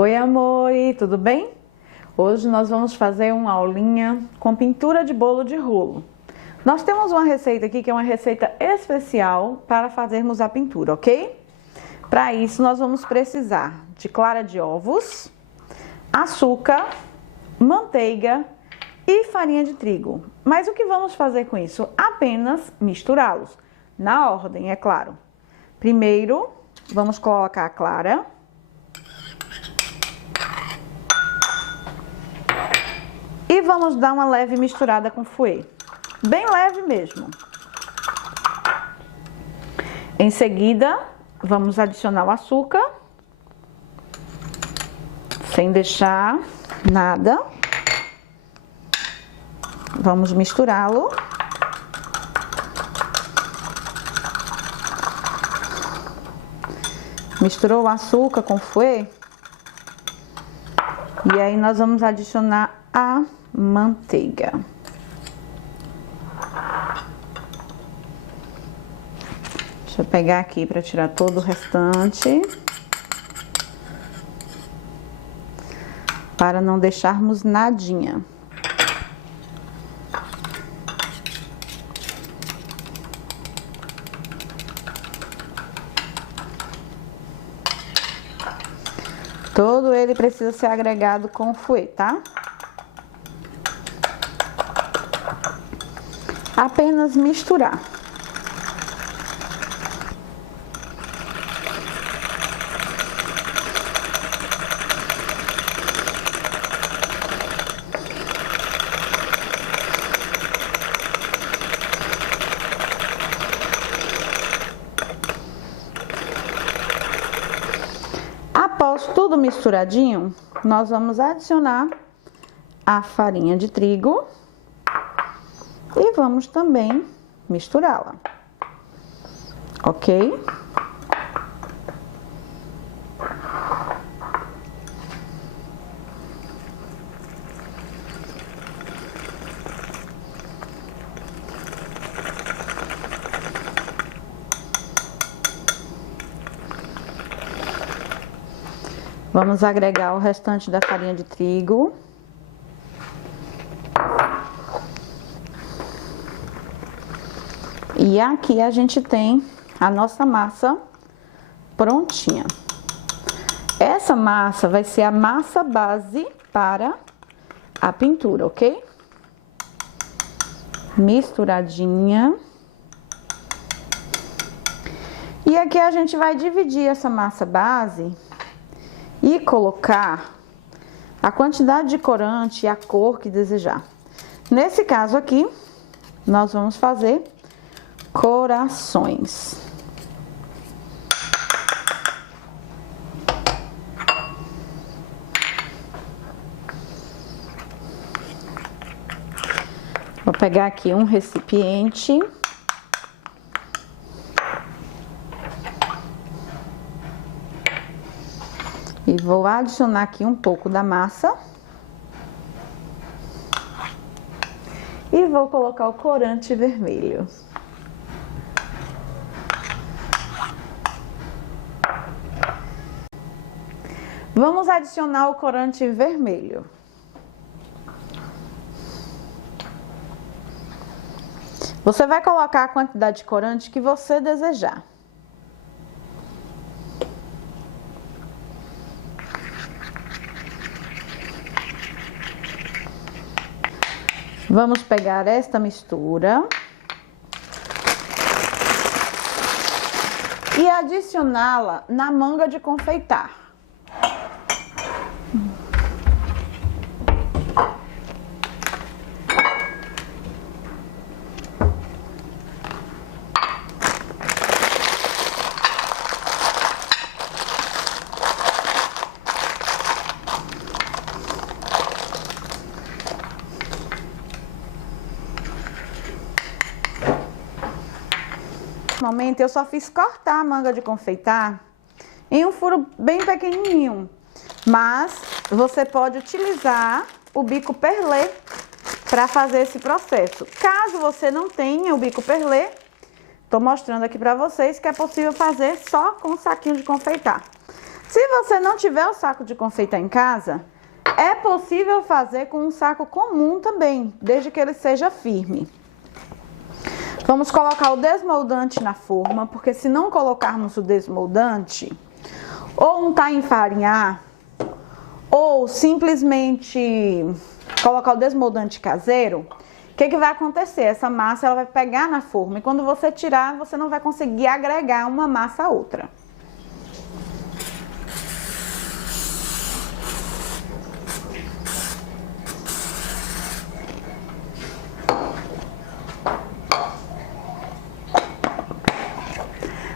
Oi, amor, tudo bem? Hoje nós vamos fazer uma aulinha com pintura de bolo de rolo. Nós temos uma receita aqui que é uma receita especial para fazermos a pintura, ok? Para isso nós vamos precisar de clara de ovos, açúcar, manteiga e farinha de trigo. Mas o que vamos fazer com isso? Apenas misturá-los, na ordem, é claro. Primeiro, vamos colocar a clara. E vamos dar uma leve misturada com fouet, bem leve mesmo. Em seguida, vamos adicionar o açúcar, sem deixar nada. Vamos misturá-lo. Misturou o açúcar com fouet. E aí nós vamos adicionar a manteiga. Deixa eu pegar aqui para tirar todo o restante. Para não deixarmos nadinha. Todo ele precisa ser agregado com fouet, tá? Apenas misturar. Após tudo misturadinho, nós vamos adicionar a farinha de trigo. E vamos também misturá-la, ok? Vamos agregar o restante da farinha de trigo. E aqui a gente tem a nossa massa prontinha. Essa massa vai ser a massa base para a pintura, ok? Misturadinha. E aqui a gente vai dividir essa massa base e colocar a quantidade de corante e a cor que desejar. Nesse caso aqui, nós vamos fazer corações. Vou pegar aqui um recipiente. E vou adicionar aqui um pouco da massa. E vou colocar o corante vermelho. Vamos adicionar o corante vermelho. Você vai colocar a quantidade de corante que você desejar. Vamos pegar esta mistura e adicioná-la na manga de confeitar. No momento eu só fiz cortar a manga de confeitar em um furo bem pequenininho, mas você pode utilizar o bico perlê para fazer esse processo. Caso você não tenha o bico perlê, tô mostrando aqui para vocês que é possível fazer só com o saquinho de confeitar. Se você não tiver o saco de confeitar em casa, é possível fazer com um saco comum também, desde que ele seja firme. Vamos colocar o desmoldante na forma, porque se não colocarmos o desmoldante, ou não tá enfarinhar, ou simplesmente colocar o desmoldante caseiro, o que vai acontecer? Essa massa ela vai pegar na forma e quando você tirar, você não vai conseguir agregar uma massa a outra.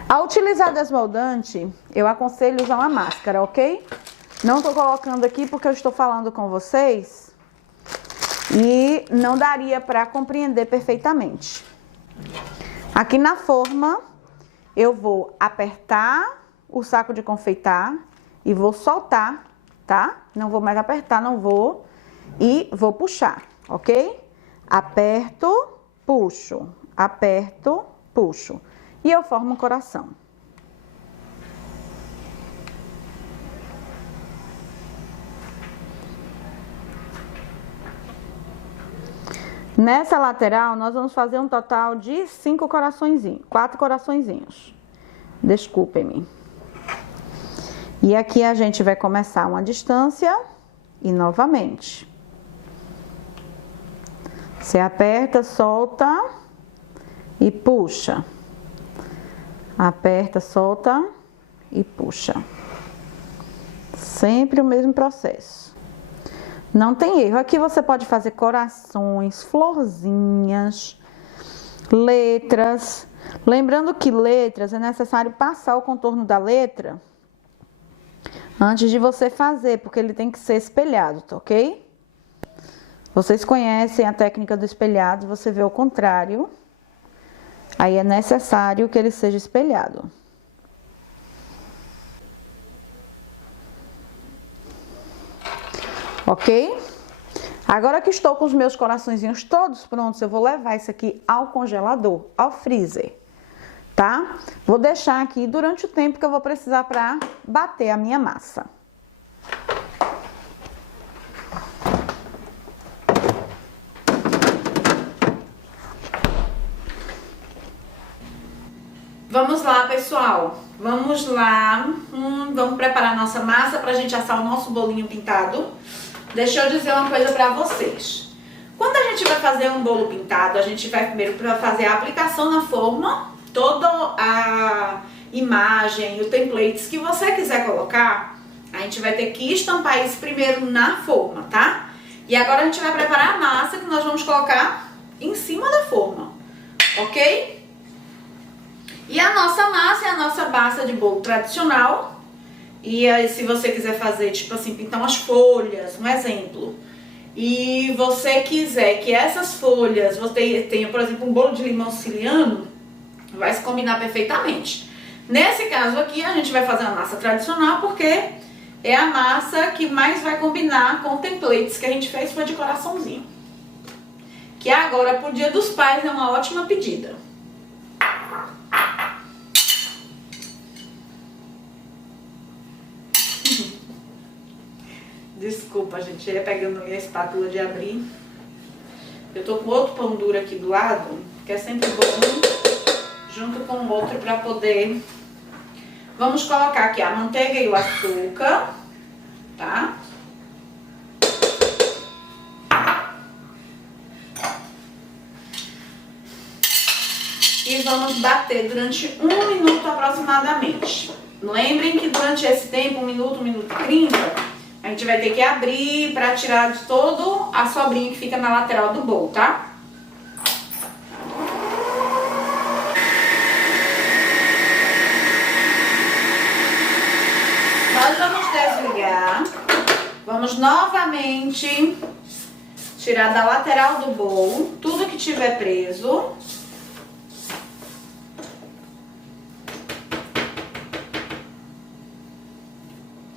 Ao utilizar desmoldante, eu aconselho usar uma máscara, ok? Não tô colocando aqui porque eu estou falando com vocês e não daria para compreender perfeitamente. Aqui na forma, eu vou apertar o saco de confeitar e vou soltar, tá? Não vou mais apertar, não vou. E vou puxar, ok? Aperto, puxo, aperto, puxo. E eu formo um coração. Nessa lateral, nós vamos fazer um total de 5 coraçõezinhos, 4 coraçõezinhos. Desculpem-me. E aqui a gente vai começar uma distância e novamente. Você aperta, solta e puxa. Aperta, solta e puxa. Sempre o mesmo processo. Não tem erro. Aqui você pode fazer corações, florzinhas, letras. Lembrando que letras é necessário passar o contorno da letra antes de você fazer, porque ele tem que ser espelhado, tá ok? Vocês conhecem a técnica do espelhado, você vê o contrário. Aí é necessário que ele seja espelhado. Ok? Agora que estou com os meus coraçõezinhos todos prontos, eu vou levar isso aqui ao congelador, ao freezer, tá? Vou deixar aqui durante o tempo que eu vou precisar para bater a minha massa. Vamos lá, pessoal. Vamos lá. Vamos preparar a nossa massa para a gente assar o nosso bolinho pintado. Deixa eu dizer uma coisa para vocês. Quando a gente vai fazer um bolo pintado, a gente vai primeiro para fazer a aplicação na forma, toda a imagem, o templates que você quiser colocar, a gente vai ter que estampar isso primeiro na forma, tá? E agora a gente vai preparar a massa que nós vamos colocar em cima da forma, ok? E a nossa massa é a nossa massa de bolo tradicional. E aí, se você quiser fazer, tipo assim, pintar umas folhas, um exemplo, e você quiser que essas folhas, você tenha, por exemplo, um bolo de limão siciliano, vai se combinar perfeitamente. Nesse caso aqui, a gente vai fazer a massa tradicional, porque é a massa que mais vai combinar com templates que a gente fez, foi de coraçãozinho. Que agora, pro Dia dos Pais, é uma ótima pedida. Desculpa, gente, eu ia pegando minha espátula de abrir. Eu tô com outro pão duro aqui do lado, que é sempre bom, junto com o outro pra poder... Vamos colocar aqui a manteiga e o açúcar, tá? E vamos bater durante 1 minuto aproximadamente. Lembrem que durante esse tempo, 1 minuto, 1 minuto e 30... a gente vai ter que abrir para tirar de todo a sobrinha que fica na lateral do bolo, tá? Nós vamos desligar. Vamos novamente tirar da lateral do bolo tudo que tiver preso.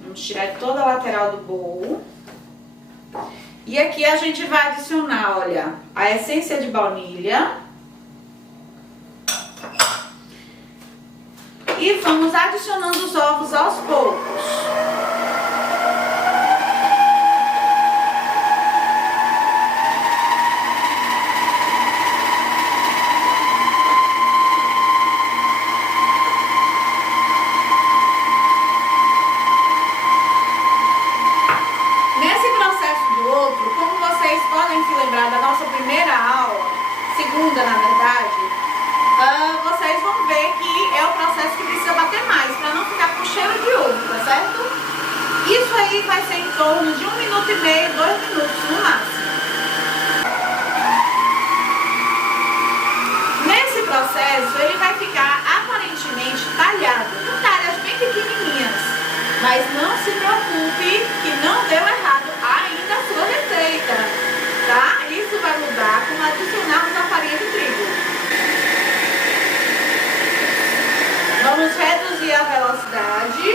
Vamos tirar toda a lateral do bolo. E aqui a gente vai adicionar, olha, a essência de baunilha. E vamos adicionando os ovos aos poucos. segunda, na verdade, vocês vão ver que é o processo que precisa bater mais, para não ficar com cheiro de ovo, tá certo? Isso aí vai ser em torno de 1 minuto e meio, 2 minutos no máximo. Nesse processo, ele vai ficar aparentemente talhado, com talhas bem pequenininhas. Mas não se preocupe que não deu errado ainda a sua receita, tá? Isso vai mudar quando adicionarmos a farinha de trigo. Vamos reduzir a velocidade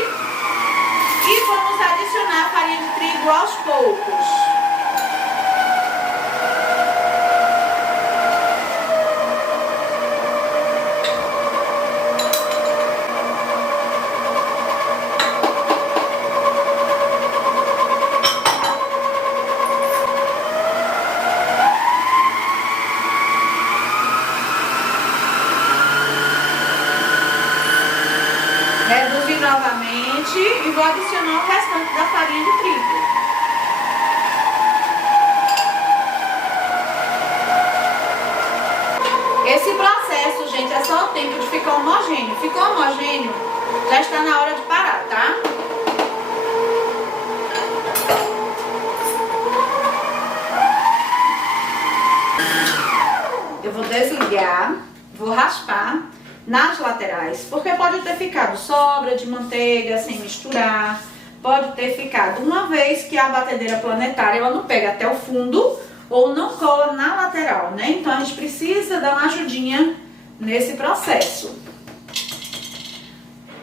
e vamos adicionar a farinha de trigo aos poucos. Reduzir novamente e vou adicionar o restante da farinha de trigo. Esse processo, gente, é só o tempo de ficar homogêneo. Ficou homogêneo, já está na hora de parar, tá? Eu vou desligar, vou raspar nas laterais, porque pode ter ficado sobra de manteiga sem misturar, pode ter ficado uma vez que a batedeira planetária ela não pega até o fundo ou não cola na lateral, né? Então a gente precisa dar uma ajudinha nesse processo.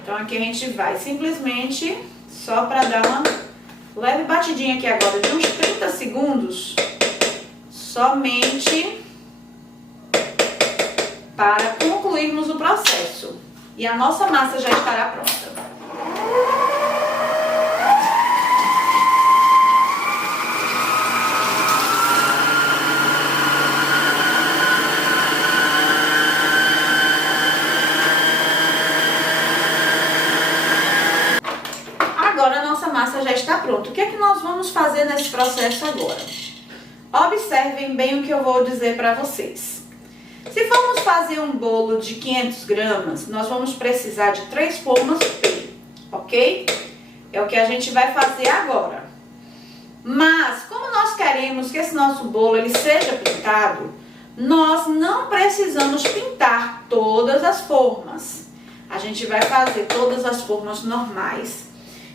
Então aqui a gente vai simplesmente só para dar uma leve batidinha aqui agora de uns 30 segundos, somente para concluirmos o processo. E a nossa massa já estará pronta. Agora a nossa massa já está pronta. O que é que nós vamos fazer nesse processo agora? Observem bem o que eu vou dizer para vocês. Se formos fazer um bolo de 500 gramas, nós vamos precisar de 3 formas P, ok? É o que a gente vai fazer agora. Mas, como nós queremos que esse nosso bolo ele seja pintado, nós não precisamos pintar todas as formas. A gente vai fazer todas as formas normais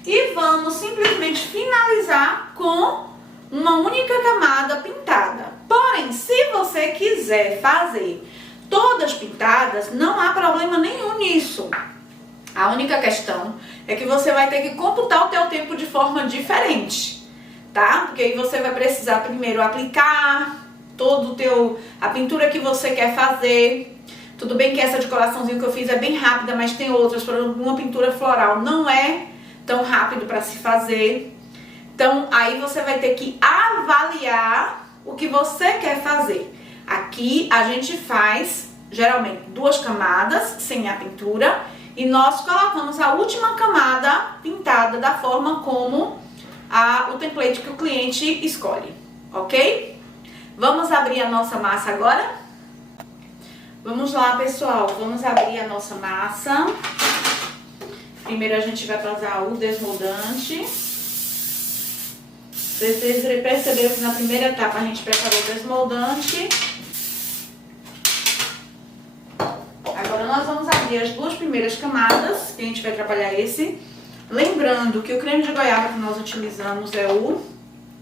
e vamos simplesmente finalizar com uma única camada pintada. Porém, se você quiser fazer todas pintadas, não há problema nenhum nisso. A única questão é que você vai ter que computar o teu tempo de forma diferente, tá? Porque aí você vai precisar primeiro aplicar a pintura que você quer fazer. Tudo bem que essa decoraçãozinha que eu fiz é bem rápida, mas tem outras, por exemplo, uma pintura floral não é tão rápido para se fazer. Então, aí você vai ter que avaliar o que você quer fazer. Aqui a gente faz, geralmente, 2 camadas sem a pintura e nós colocamos a última camada pintada da forma como o template que o cliente escolhe, ok? Vamos abrir a nossa massa agora? Vamos lá, pessoal, vamos abrir a nossa massa. Primeiro a gente vai usar o desmoldante. Vocês perceberam que na primeira etapa a gente preparou o desmoldante. Agora nós vamos abrir as 2 primeiras camadas, que a gente vai trabalhar esse. Lembrando que o creme de goiaba que nós utilizamos é o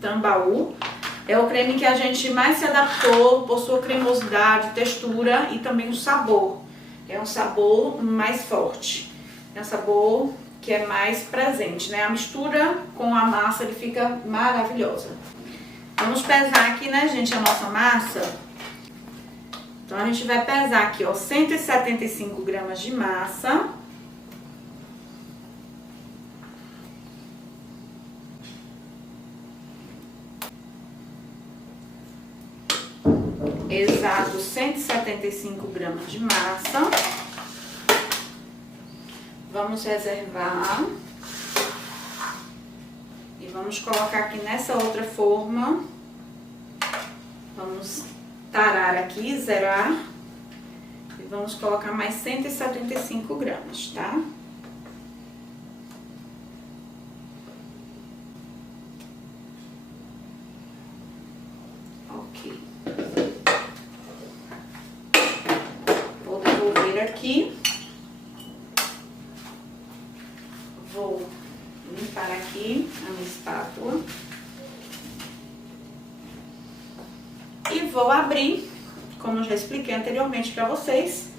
Tambaú. É o creme que a gente mais se adaptou por sua cremosidade, textura e também o sabor. É um sabor mais forte. É um sabor que é mais presente, né? A mistura com a massa ele fica maravilhosa. Vamos pesar aqui, né, gente, a nossa massa. Então a gente vai pesar aqui, ó, 175 gramas de massa. Exato, 175 gramas de massa. Vamos reservar. E vamos colocar aqui nessa outra forma. Vamos tarar aqui, zerar. E vamos colocar mais 175 gramas, tá? Ok. Vou devolver aqui. Vou limpar aqui a minha espátula. E vou abrir, como eu já expliquei anteriormente para vocês,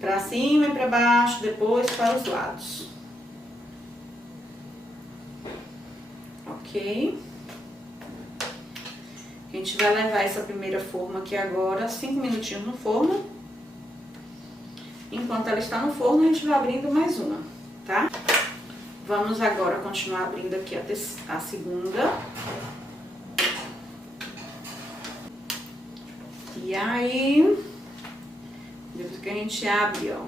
para cima e para baixo, depois para os lados. Ok? A gente vai levar essa primeira forma aqui agora, 5 minutinhos no forno. Enquanto ela está no forno, a gente vai abrindo mais uma, tá? Vamos agora continuar abrindo aqui a segunda. E aí, depois que a gente abre, ó,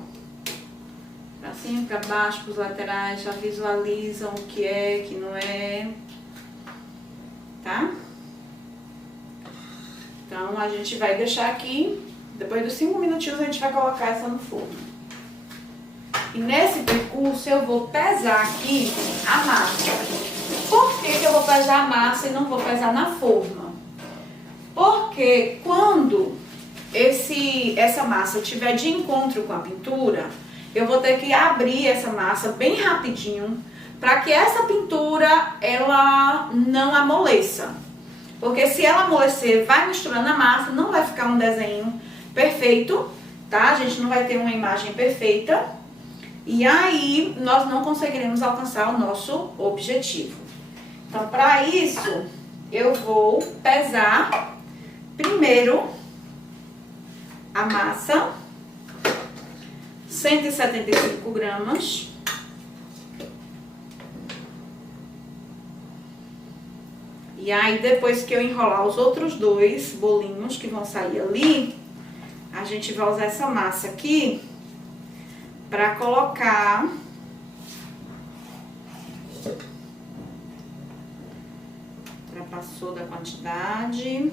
pra cima, pra baixo, pros laterais, já visualizam o que é, que não é, tá? Então, a gente vai deixar aqui, depois dos 5 minutinhos, a gente vai colocar essa no forno. E nesse percurso, eu vou pesar aqui a massa. Por que que eu vou pesar a massa e não vou pesar na forma? Porque quando essa massa estiver de encontro com a pintura, eu vou ter que abrir essa massa bem rapidinho para que essa pintura ela não amoleça. Porque se ela amolecer, vai misturando a massa, não vai ficar um desenho perfeito, tá? A gente não vai ter uma imagem perfeita e aí nós não conseguiremos alcançar o nosso objetivo. Então, para isso, eu vou pesar primeiro a massa, 175 gramas. E aí, depois que eu enrolar os outros dois bolinhos que vão sair ali, a gente vai usar essa massa aqui para colocar passou da quantidade.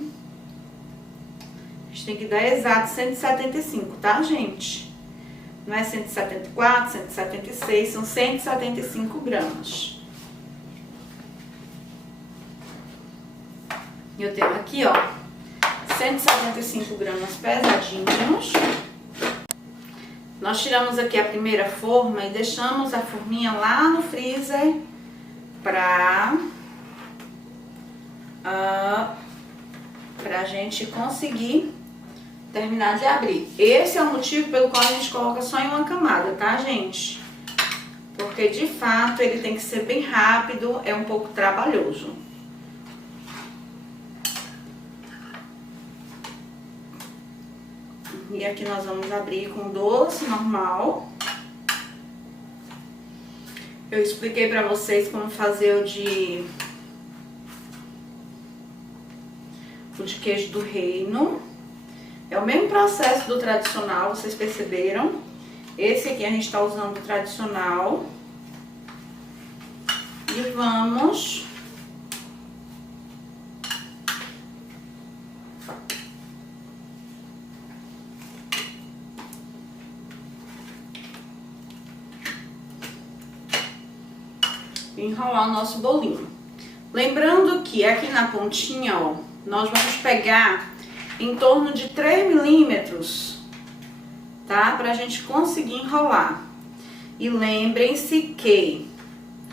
A gente tem que dar exato 175, tá, gente? Não é 174, 176, são 175 gramas. Eu tenho aqui, ó, 175 gramas pesadinhos. Nós tiramos aqui a primeira forma e deixamos a forminha lá no freezer pra gente conseguir terminar de abrir. Esse é o motivo pelo qual a gente coloca só em uma camada, tá, gente? Porque de fato ele tem que ser bem rápido, é um pouco trabalhoso. E aqui nós vamos abrir com doce normal. Eu expliquei pra vocês como fazer o de queijo do reino. É o mesmo processo do tradicional, vocês perceberam? Esse aqui a gente tá usando o tradicional. E vamos enrolar o nosso bolinho. Lembrando que aqui na pontinha, ó, nós vamos pegar em torno de 3 milímetros, tá? Pra gente conseguir enrolar. E lembrem-se que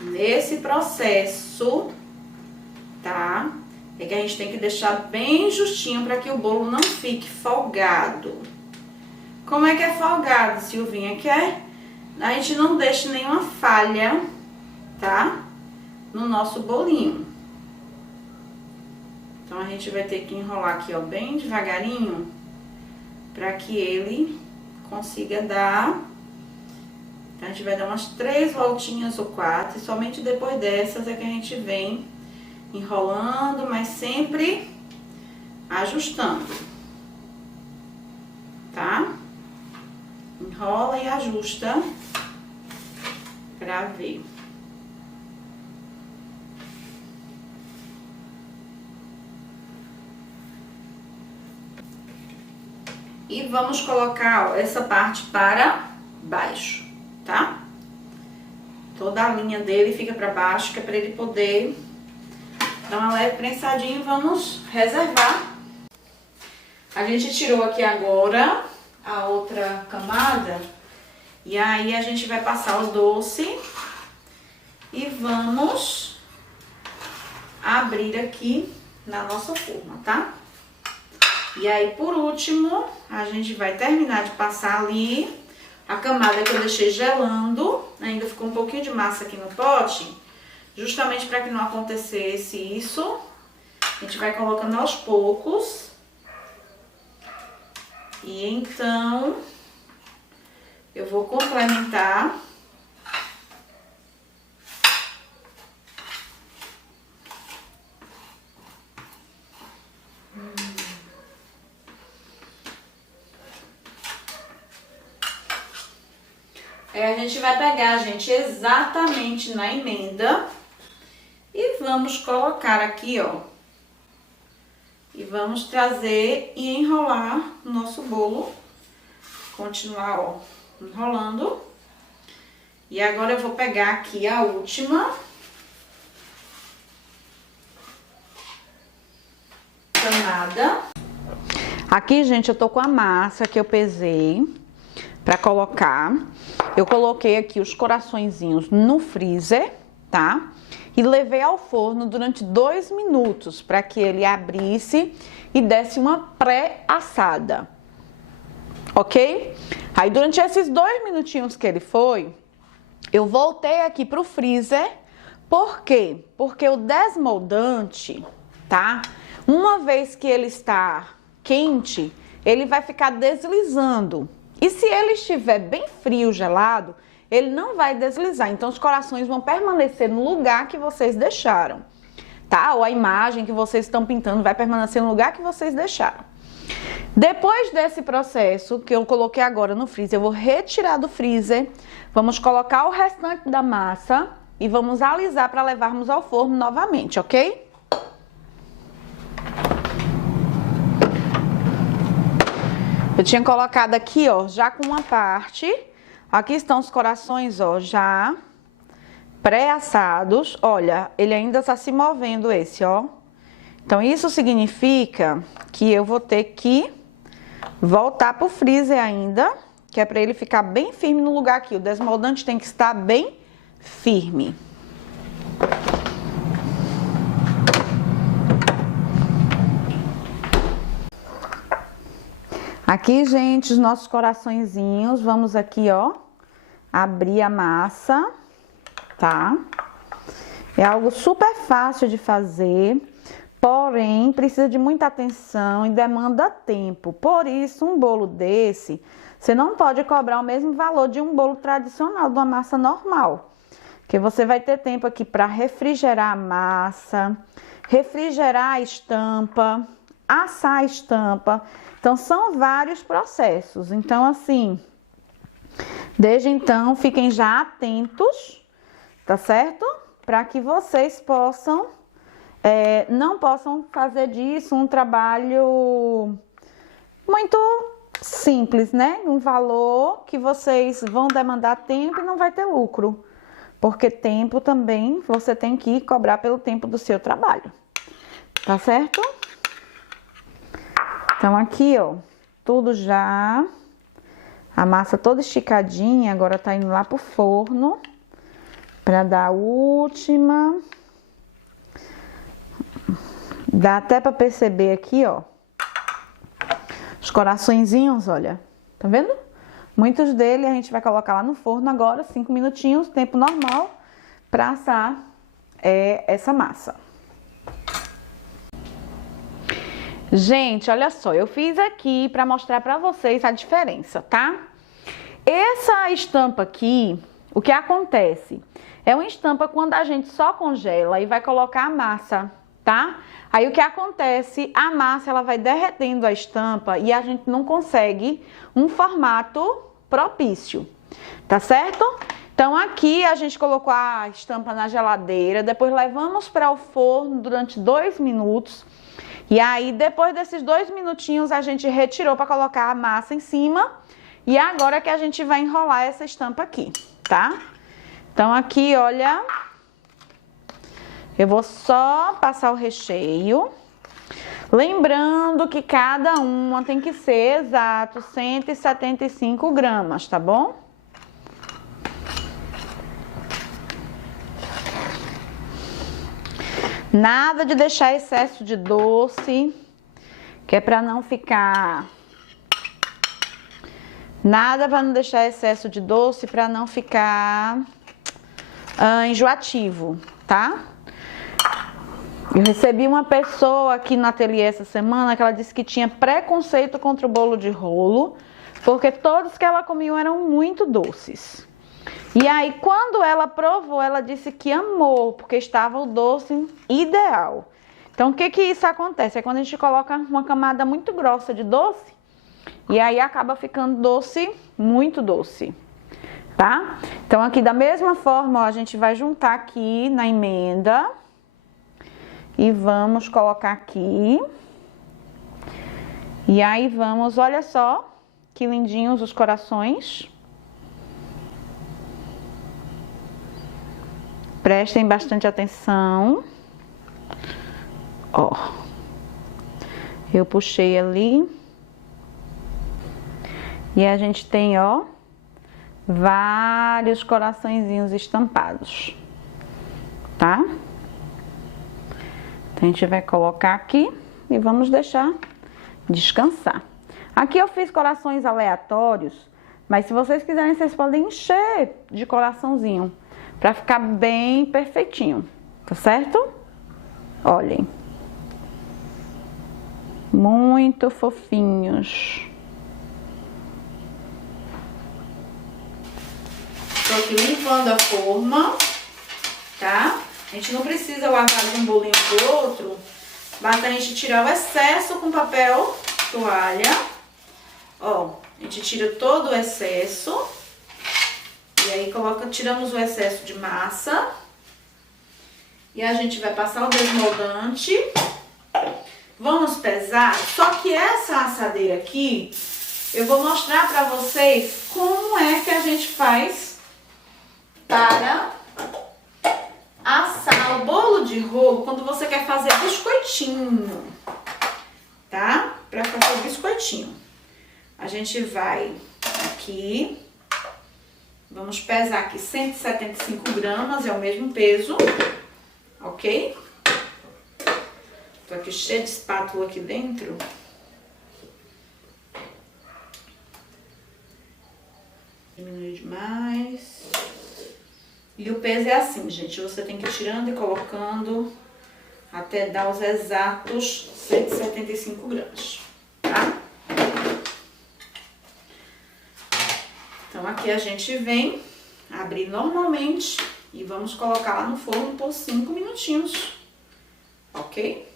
nesse processo, tá? É que a gente tem que deixar bem justinho para que o bolo não fique folgado. Como é que é folgado, Silvinha? Que é a gente não deixe nenhuma falha, tá? No nosso bolinho. Então, a gente vai ter que enrolar aqui, ó, bem devagarinho, para que ele consiga dar. Então, a gente vai dar umas 3 voltinhas ou 4, e somente depois dessas é que a gente vem enrolando, mas sempre ajustando, tá? Enrola e ajusta pra ver. E vamos colocar, ó, essa parte para baixo, tá? Toda a linha dele fica para baixo, que é para ele poder dar uma leve prensadinha. Vamos reservar. A gente tirou aqui agora a outra camada. E aí a gente vai passar o doce. E vamos abrir aqui na nossa forma, tá? E aí, por último, a gente vai terminar de passar ali a camada que eu deixei gelando. Ainda ficou um pouquinho de massa aqui no pote, justamente para que não acontecesse isso. A gente vai colocando aos poucos. E então, eu vou complementar. A gente vai pegar, gente, exatamente na emenda e vamos colocar aqui, ó. E vamos trazer e enrolar o nosso bolo. Continuar, ó, enrolando. E agora eu vou pegar aqui a última camada. Aqui, gente, eu tô com a massa que eu pesei pra colocar. Eu coloquei aqui os coraçõezinhos no freezer, tá? E levei ao forno durante 2 minutos para que ele abrisse e desse uma pré-assada, ok? Aí durante esses 2 minutinhos que ele foi, eu voltei aqui pro freezer. Por quê? Porque o desmoldante, tá? Uma vez que ele está quente, ele vai ficar deslizando. E se ele estiver bem frio, gelado, ele não vai deslizar. Então, os corações vão permanecer no lugar que vocês deixaram, tá? Ou a imagem que vocês estão pintando vai permanecer no lugar que vocês deixaram. Depois desse processo que eu coloquei agora no freezer, eu vou retirar do freezer. Vamos colocar o restante da massa e vamos alisar para levarmos ao forno novamente, ok? Eu tinha colocado aqui, ó, já com uma parte. Aqui estão os corações, ó, já pré-assados. Olha, ele ainda está se movendo esse, ó. Então, isso significa que eu vou ter que voltar pro freezer ainda, que é para ele ficar bem firme no lugar aqui. O desmoldante tem que estar bem firme. Aqui, gente, os nossos coraçõezinhos, vamos aqui, ó, abrir a massa, tá? É algo super fácil de fazer, porém, precisa de muita atenção e demanda tempo. Por isso, um bolo desse, você não pode cobrar o mesmo valor de um bolo tradicional, de uma massa normal. Porque você vai ter tempo aqui para refrigerar a massa, refrigerar a estampa, assar a estampa. Então, são vários processos. Então, assim, desde então, fiquem já atentos, tá certo? Para que vocês possam, não possam fazer disso um trabalho muito simples, né? Um valor que vocês vão demandar tempo e não vai ter lucro. Porque tempo também você tem que cobrar pelo tempo do seu trabalho, tá certo? Então, aqui, ó, tudo já, a massa toda esticadinha, agora tá indo lá pro forno, pra dar a última. Dá até pra perceber aqui, ó, os coraçõezinhos, olha, tá vendo? Muitos deles a gente vai colocar lá no forno agora, 5 minutinhos, tempo normal, pra assar essa massa. Gente, olha só, eu fiz aqui para mostrar para vocês a diferença, tá? Essa estampa aqui, o que acontece? É uma estampa quando a gente só congela e vai colocar a massa, tá? Aí o que acontece? A massa ela vai derretendo a estampa e a gente não consegue um formato propício, tá certo? Então aqui a gente colocou a estampa na geladeira, depois levamos para o forno durante 2 minutos. E aí, depois desses 2 minutinhos, a gente retirou para colocar a massa em cima. E agora que a gente vai enrolar essa estampa aqui, tá? Então, aqui, olha, eu vou só passar o recheio. Lembrando que cada uma tem que ser exato 175 gramas, tá bom? Nada de deixar excesso de doce, que é para não ficar... Nada para não deixar excesso de doce, para não ficar enjoativo, tá? Eu recebi uma pessoa aqui no ateliê essa semana que ela disse que tinha preconceito contra o bolo de rolo, porque todos que ela comia eram muito doces. E aí, quando ela provou, ela disse que amou, porque estava o doce ideal. Então, o que que isso acontece? É quando a gente coloca uma camada muito grossa de doce, e aí acaba ficando doce, muito doce, tá? Então, aqui da mesma forma, ó, a gente vai juntar aqui na emenda e vamos colocar aqui. E aí vamos, olha só, que lindinhos os corações. Prestem bastante atenção. Ó, eu puxei ali. E a gente tem, ó, vários coraçõezinhos estampados, tá? Então, a gente vai colocar aqui e vamos deixar descansar. Aqui eu fiz corações aleatórios, mas se vocês quiserem, vocês podem encher de coraçãozinho, pra ficar bem perfeitinho, tá certo? Olhem. Muito fofinhos. Tô aqui limpando a forma, tá? A gente não precisa lavar de um bolinho pro outro, basta a gente tirar o excesso com papel toalha. Ó, a gente tira todo o excesso. E aí tiramos o excesso de massa. E a gente vai passar o desmoldante. Vamos pesar. Só que essa assadeira aqui, eu vou mostrar pra vocês como é que a gente faz para assar o bolo de rolo quando você quer fazer biscoitinho, tá? Para fazer o biscoitinho. A gente vai aqui, vamos pesar aqui 175 gramas, é o mesmo peso, ok? Tô aqui cheia de espátula aqui dentro. Diminui demais. E o peso é assim, gente, você tem que ir tirando e colocando até dar os exatos 175 gramas, tá? Então, aqui a gente vem abrir normalmente e vamos colocar lá no forno por 5 minutinhos, ok?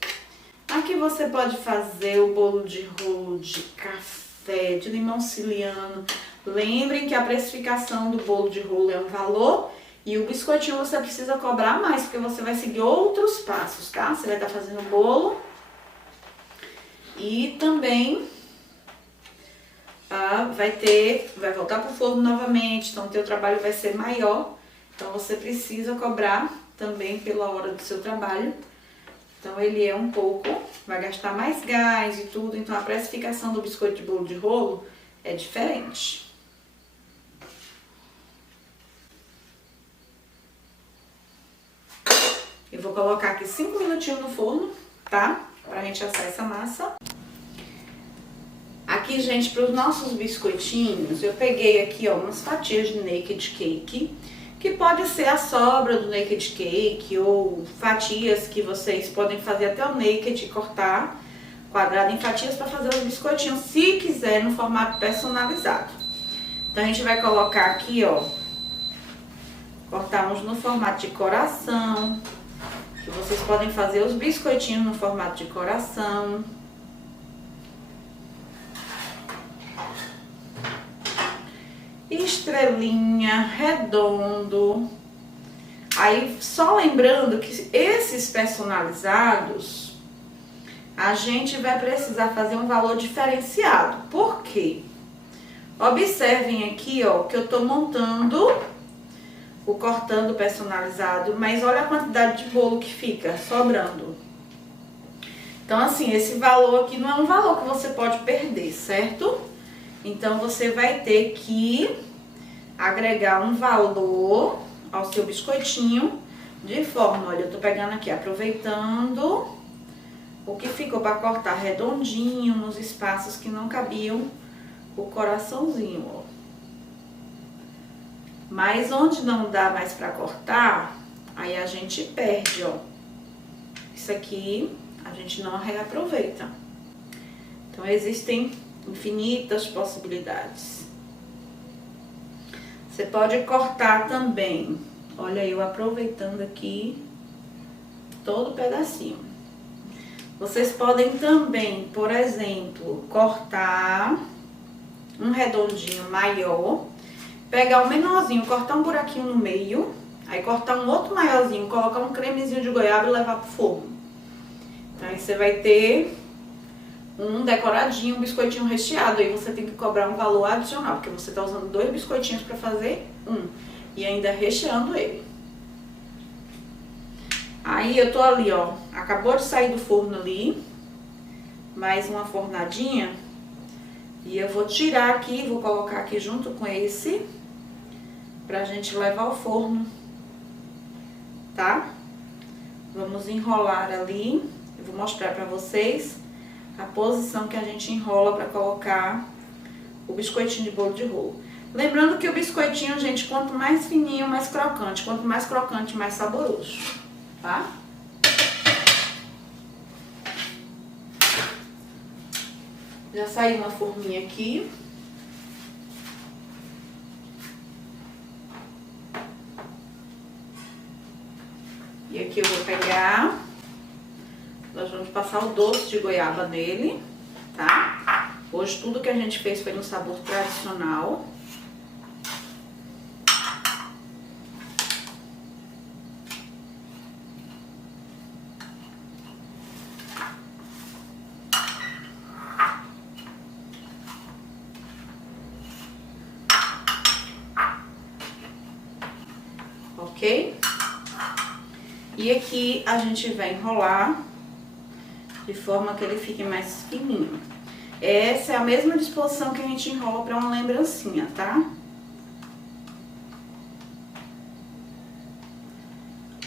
Aqui você pode fazer o bolo de rolo de café, de limão siciliano. Lembrem que a precificação do bolo de rolo é um valor e o biscoitinho você precisa cobrar mais, porque você vai seguir outros passos, tá? Você vai estar fazendo o bolo e também vai voltar pro forno novamente, então o teu trabalho vai ser maior. Então você precisa cobrar também pela hora do seu trabalho. Então ele é um pouco, vai gastar mais gás e tudo, então a precificação do biscoito de bolo de rolo é diferente. Eu vou colocar aqui 5 minutinhos no forno, tá? Pra gente assar essa massa. Aqui, gente, para os nossos biscoitinhos, eu peguei aqui, ó, umas fatias de naked cake, que pode ser a sobra do naked cake ou fatias que vocês podem fazer até o naked e cortar quadrado em fatias para fazer os biscoitinhos, se quiser, no formato personalizado. Então, a gente vai colocar aqui, ó, cortar uns no formato de coração, que vocês podem fazer os biscoitinhos no formato de coração. Estrelinha, redondo. Aí, só lembrando que esses personalizados, a gente vai precisar fazer um valor diferenciado. Por quê? Observem aqui, ó, que eu tô montando o cortando personalizado, mas olha a quantidade de bolo que fica sobrando. Então, assim, esse valor aqui não é um valor que você pode perder, certo? Então, você vai ter que agregar um valor ao seu biscoitinho de forma, olha, eu tô pegando aqui, aproveitando o que ficou para cortar redondinho nos espaços que não cabiam o coraçãozinho, ó. Mas onde não dá mais para cortar, aí a gente perde, ó. Isso aqui a gente não reaproveita. Então, existem infinitas possibilidades. Você pode cortar também, olha eu aproveitando aqui todo o pedacinho. Vocês podem também, por exemplo, cortar um redondinho maior, pegar o menorzinho, cortar um buraquinho no meio, aí cortar um outro maiorzinho, colocar um cremezinho de goiaba e levar pro forno. Então, aí você vai ter um decoradinho, um biscoitinho recheado. Aí você tem que cobrar um valor adicional, porque você tá usando 2 biscoitinhos para fazer um. E ainda recheando ele. Aí eu tô ali, ó, acabou de sair do forno ali, mais uma fornadinha. E eu vou tirar aqui, vou colocar aqui junto com esse, pra gente levar ao forno, tá? Vamos enrolar ali, eu vou mostrar pra vocês a posição que a gente enrola pra colocar o biscoitinho de bolo de rolo. Lembrando que o biscoitinho, gente, quanto mais fininho, mais crocante. Quanto mais crocante, mais saboroso, tá? Já saiu uma forminha aqui. E aqui eu vou pegar, nós vamos passar o doce de goiaba nele, tá? Hoje tudo que a gente fez foi no sabor tradicional. Ok? E aqui a gente vai enrolar de forma que ele fique mais fininho. Essa é a mesma disposição que a gente enrola para uma lembrancinha, tá?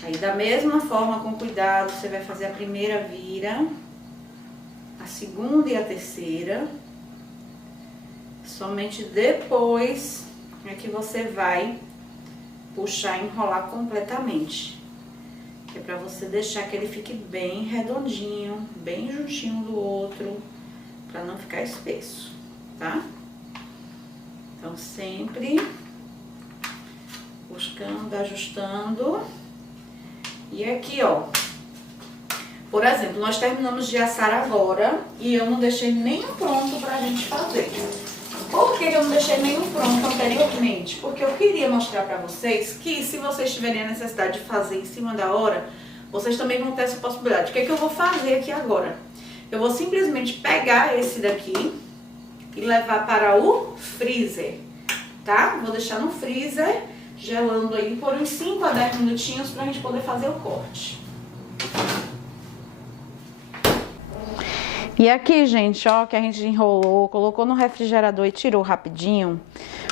Aí da mesma forma, com cuidado, você vai fazer a primeira vira, a segunda e a terceira. Somente depois é que você vai puxar e enrolar completamente. Que é pra você deixar que ele fique bem redondinho, bem juntinho do outro, pra não ficar espesso, tá? Então, sempre buscando, ajustando. E aqui, ó, por exemplo, nós terminamos de assar agora e eu não deixei nenhum pronto pra gente fazer. Por que eu não deixei nenhum pronto anteriormente? Porque eu queria mostrar pra vocês que se vocês tiverem a necessidade de fazer em cima da hora, vocês também vão ter essa possibilidade. O que é que eu vou fazer aqui agora? Eu vou simplesmente pegar esse daqui e levar para o freezer, tá? Vou deixar no freezer, gelando aí por uns 5 a 10 minutinhos pra gente poder fazer o corte. E aqui, gente, ó, que a gente enrolou, colocou no refrigerador e tirou rapidinho.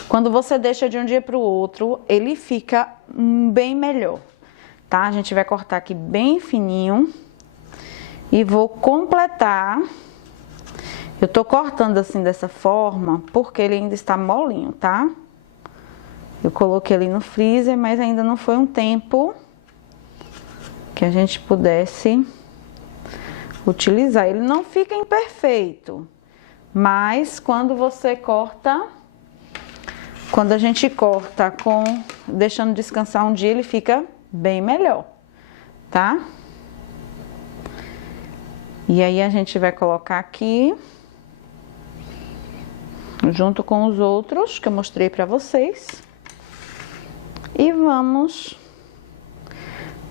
Quando você deixa de um dia pro outro, ele fica bem melhor, tá? A gente vai cortar aqui bem fininho e vou completar. Eu tô cortando assim dessa forma porque ele ainda está molinho, tá? Eu coloquei ele no freezer, mas ainda não foi um tempo que a gente pudesse utilizar. Ele não fica imperfeito, mas quando você corta, quando a gente corta deixando descansar um dia, ele fica bem melhor, tá? E aí a gente vai colocar aqui, junto com os outros que eu mostrei pra vocês. E vamos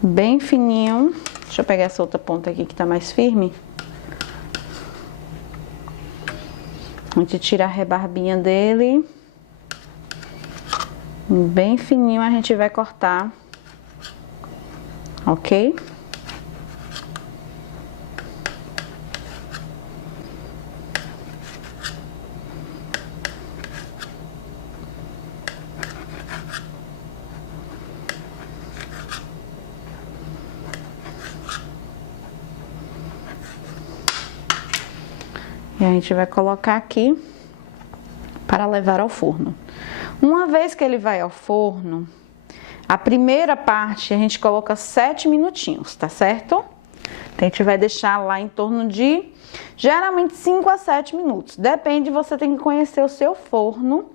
bem fininho. Deixa eu pegar essa outra ponta aqui que tá mais firme. A gente tira a rebarbinha dele. Bem fininho a gente vai cortar, ok? E a gente vai colocar aqui para levar ao forno. Uma vez que ele vai ao forno, a primeira parte a gente coloca 7 minutinhos, tá certo? Então, a gente vai deixar lá em torno de, geralmente 5 a 7 minutos. Depende, você tem que conhecer o seu forno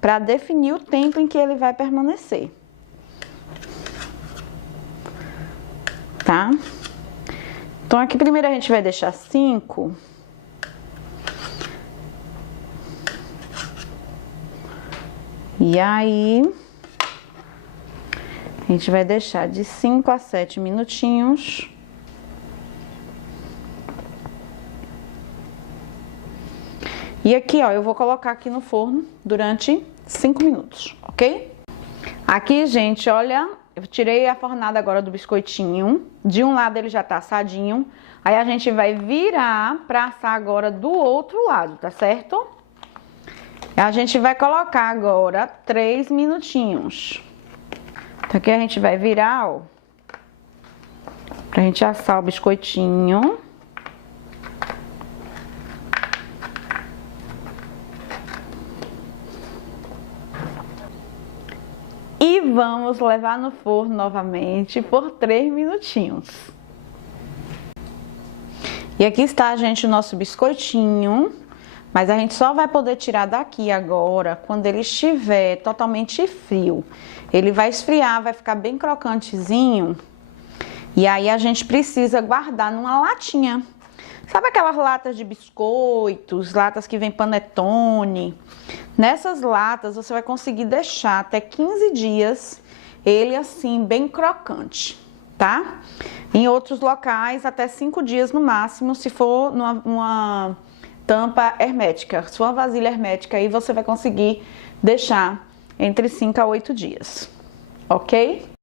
para definir o tempo em que ele vai permanecer. Tá? Então, aqui primeiro a gente vai deixar 5. E aí, a gente vai deixar de 5 a 7 minutinhos. E aqui, ó, eu vou colocar aqui no forno durante 5 minutos, ok? Aqui, gente, olha, eu tirei a fornada agora do biscoitinho. De um lado ele já tá assadinho. Aí a gente vai virar pra assar agora do outro lado, tá certo? A gente vai colocar agora 3 minutinhos. Então aqui a gente vai virar, ó, pra gente assar o biscoitinho. E vamos levar no forno novamente por 3 minutinhos. E aqui está, gente, o nosso biscoitinho. Mas a gente só vai poder tirar daqui agora quando ele estiver totalmente frio. Ele vai esfriar, vai ficar bem crocantezinho. E aí a gente precisa guardar numa latinha. Sabe aquelas latas de biscoitos, latas que vem panetone? Nessas latas você vai conseguir deixar até 15 dias ele assim bem crocante, tá? Em outros locais até 5 dias no máximo, se for numa tampa hermética, sua vasilha hermética, aí você vai conseguir deixar entre 5 a 8 dias, ok?